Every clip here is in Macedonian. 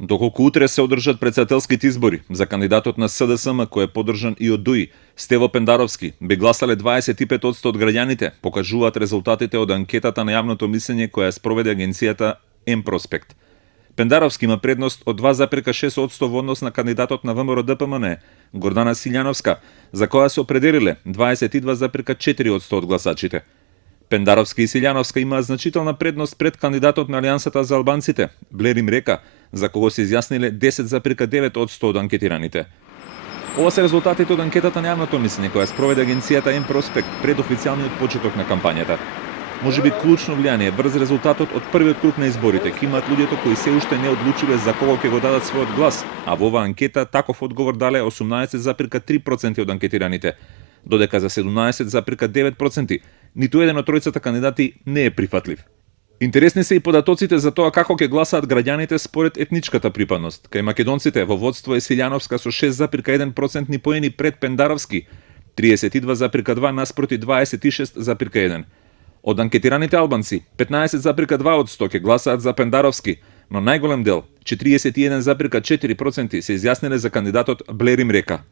Доколку утре се одржат претседателските избори за кандидатот на СДСМ кој е поддржан и од ДУИ, Стево Пендаровски, би гласале 25% од граѓаните, покажуваат резултатите од анкетата на јавното мислење која ја спроведе агенцијата М-Проспект. Пендаровски има предност од 2,6% во однос на кандидатот на ВМРО-ДПМН, Гордана Силјановска, за која се определиле 22,4% од гласачите. Пендаровски и Силјановска имаат значителна предност пред кандидатот на Алијансата за албанците, Блерим Река, за кого се изјасниле 10,9% од анкетираните. Ова се резултатите од анкетата на јавното мислење која спроведе агенцијата М-Проспект пред официјалниот почеток на кампањата. Можеби клучно влијание врз резултатот од првиот круг на изборите ќе имаат луѓето кои се уште не одлучиле за кого ќе го дадат својот глас, а во оваа анкета таков одговор дале 18,3% од анкетираните, додека за 17,9% ниту еден од тројцата кандидати не е прифатлив. Интересни се и податоците за тоа како ќе гласаат граѓаните според етничката припадност. Кај македонците во водство е Силјановска со 6,1% поени пред Пендаровски, 32,2 наспроти 26,1. Од анкетираните албанци, 15,2% ќе гласаат за Пендаровски, но најголем дел, 41,4% се изјасниле за кандидатот Блерим Река.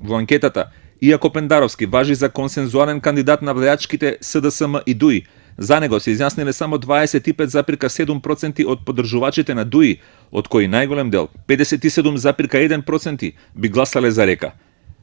Во анкетата, иако Пендаровски важи за консензуален кандидат на влијачките СДСМ и ДУИ, за него се изјасниле само 25,7% од поддржувачите на ДУИ, од кои најголем дел, 57,1% би гласале за Река.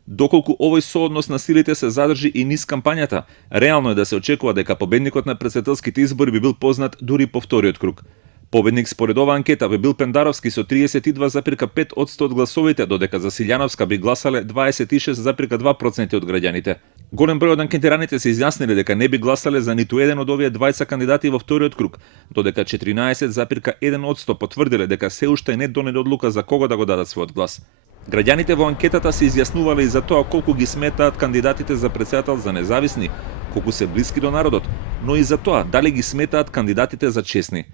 Доколку овој сооднос на силите се задржи и низ кампањата, реално е да се очекува дека победникот на претседателските избори би бил познат дури по вториот круг. Победник според оваа анкета би бил Пендаровски со 32,5% од гласовите, додека за Силјановска би гласале 26,2% од граѓаните. Голем број од анкетираните се изјасниле дека не би гласале за ниту еден од овие двајца кандидати во вториот круг, додека 14,1% потврдиле дека се уште не донеде одлука за кого да го дадат својот глас. Граѓаните во анкетата се изјаснувале и за тоа колку ги сметаат кандидатите за претседател за независни, колку се блиски до народот, но и за тоа дали ги сметаат кандидатите за честни.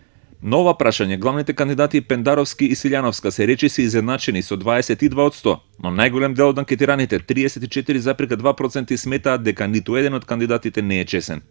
На ова прашање главните кандидати Пендаровски и Силјановска се речиси изедначени со 22%, но најголем дел од анкетираните, 34,2% сметаат дека ниту еден од кандидатите не е чесен.